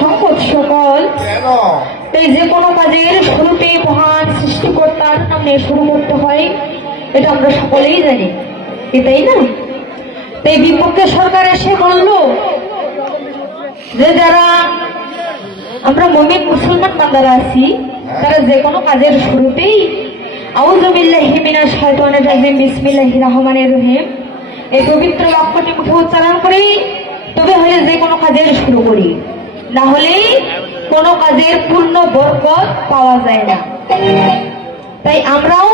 সম্পদ সকল এই যে কোনো কাজের শুরুতে মহান সৃষ্টিকর্তার নামে শুরু করতে হয়, এটা আমরা সকলেই জানি, এটাই না? এই বিপক্ষে সরকার এসে বলল যে যারা আমরা মুমিন মুসলমান বান্দারা আছি, তারা যে কোনো কাজের শুরুতেই আউযু বিল্লাহি মিনাশ শাইতানির রাজিম বিসমিল্লাহির রহমানির রহিম এই পবিত্র বাক্যটি মুখে উচ্চারণ করি, তবে হলে যে কোনো কাজের শুরু করি, না হলে কোনো কাজের পূর্ণ বরকত পাওয়া যায় না। তাই আমরাও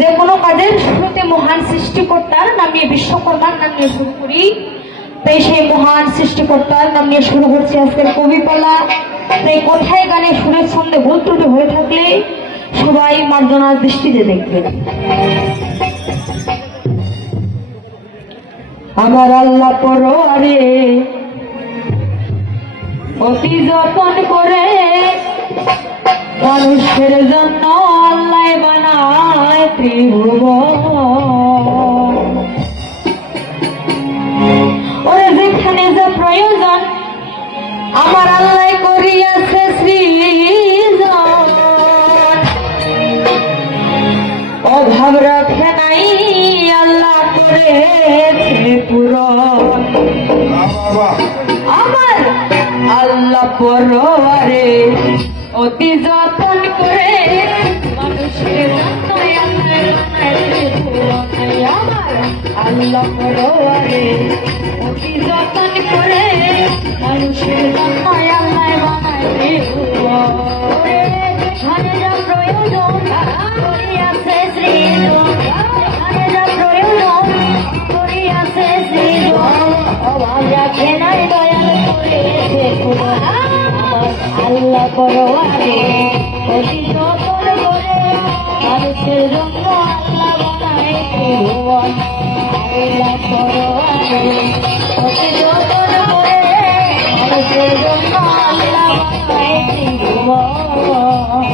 যে কোনো কাজের শুরুতে মহান সৃষ্টিকর্তার নাম নিয়ে, বিশ্বকর্মার নাম নিয়ে শুরু করি। তাই সেই মহান সৃষ্টিকর্তার নাম নিয়ে শুরু করছি আজকের কবিপালা। তাই কথায় গানে সুরের ছন্দে ভুল ত্রুটি হয়ে থাকলে সবাই মার্জনার দৃষ্টিতে দেখবেন। আমার আল্লাহ পরোয়ারে অতি যতন করে মানুষের জন্য আল্লাহ বানায় ত্রিভুবন। ওরে যেখানে যা প্রয়োজন আমার আল্লাহ করিয়াছে সৃজন, অভাব রাখে নাই আল্লাহ করেছে পূরণ। আমার আল্লাহ পরোয়ারে অতি যতন করে মানুষের জন্য আমার আল্লাহ পরোয়ারে অতি যতন করে মানুষের জন্য আল্লাহ বানায় ত্রিভুবন। যেখানে যা প্রয়োজন করিয়াছে সৃজন, যেখানে যা প্রয়োজন করিয়াছে সৃজন, অভাব রাখে নাই দয়াল করেছে পূরণ। আমার আল্লাহ পরোয়ারে অতি যতন করে মানুষের জন্য আল্লাহ বানায় ত্রিভুবন। আল্লাহ পরোয়ারে অতি যতন করে মানুষের জন্য আল্লাহ বানায় ত্রিভুবন।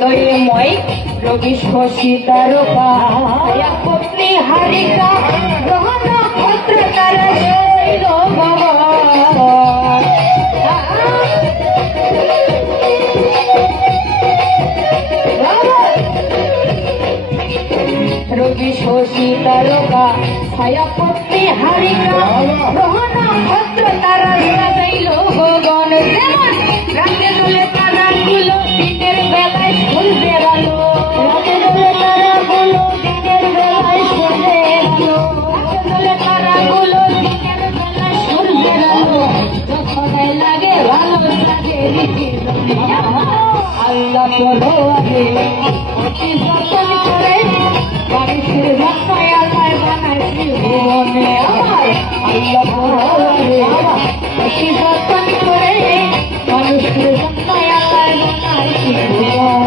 দয়ময় রবি শশী তারকা পত্নী হারিকা গ্রহ নক্ষত্র তারা শৈল ভগবান। রবি শশী তারকা ছায়া পত্নী হারিকা গ্রহ নক্ষত্র তারা সাজাইল গগন। যেমন রাতে দোলে তারাগুলো দিনের বেলায় সূর্যের আলো, রাতে দোলে তারাগুলো দিনের বেলায় সূর্যের আলো, রাতে দোলে তারাগুলো দিনের বেলায় সূর্যের আলো। যখন লাগে ভালো লাগে আল্লাহ পরোয়ারে অতি যতন করে মানুষের জন্য আল্লাহ বানায় ত্রিভুবনে। আমার আল্লাহ পরোয়ারে অতি যতন করে মানুষের জন্য আল্লাহ বানায় ত্রিভুবন।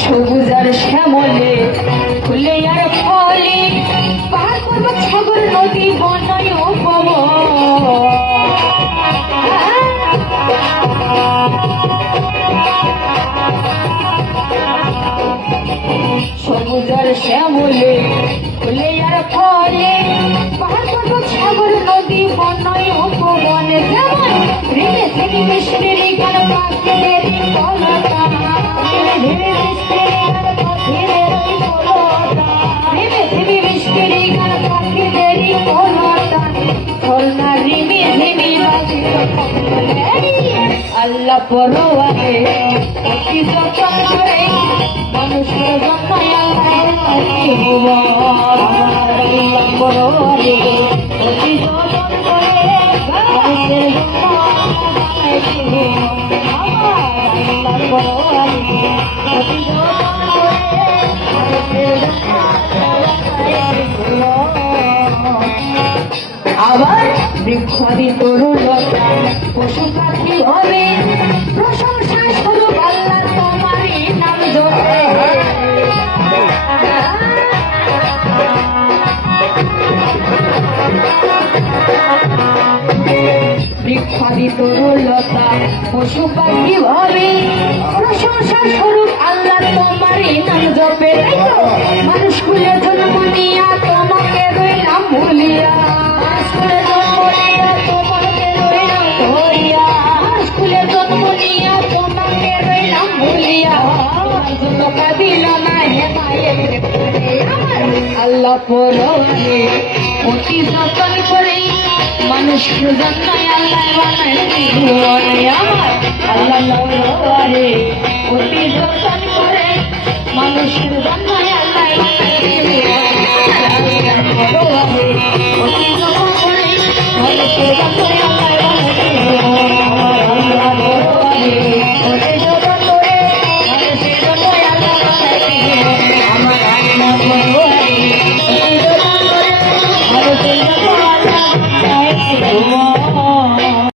সবুজ আর শ্যামলে ফুলে আর ফলে পাহাড় পর্বত সাগর নদী বনয় সবুজ আর শ্যামলে ফুলে আর ফলে পাহাড় পর্বত সাগর নদী বনয় উপবন। যেমন রেখে থেকে মিষ্টির গান পাখিদের কলতা, আল্লাহ পরোয়ারে অতি যতন করে মানুষের জন্য আল্লাহ পরোয়ারে অতি যতন করে মানুষের জন্য আল্লাহ পরোয়ারে অতি যতন করে মানুষের জন্য আবার বৃক্ষাদি তরুলতা পশু পাখি হবে প্রশংসা শুধু আল্লাহ তোমারই নাম জপে বৃক্ষাদি তরুলতা পশু পাখি হবে প্রশংসা স্বরূপ আল্লাহ তোমারই নাম জপে তাই তো মানুষ কুলে জন্ম নিয়া তোমাকে রইলাম ভুলিয়া মানুষ কুলে জন্ম নিয়া তোমাকে রইলাম ধরিয়া মানুষ কুলে জন্ম নিয়া তোমাকে রইলাম ভুলিয়া তোমাকে দিল না হে মায়ের আমার আল্লাহ পরনে অতি যতন করে মানুষের জন্য আল্লাহ বানাইছি ভুবনে আমার আল্লাহ পরনে অতি যতন করে মানুষের জন্য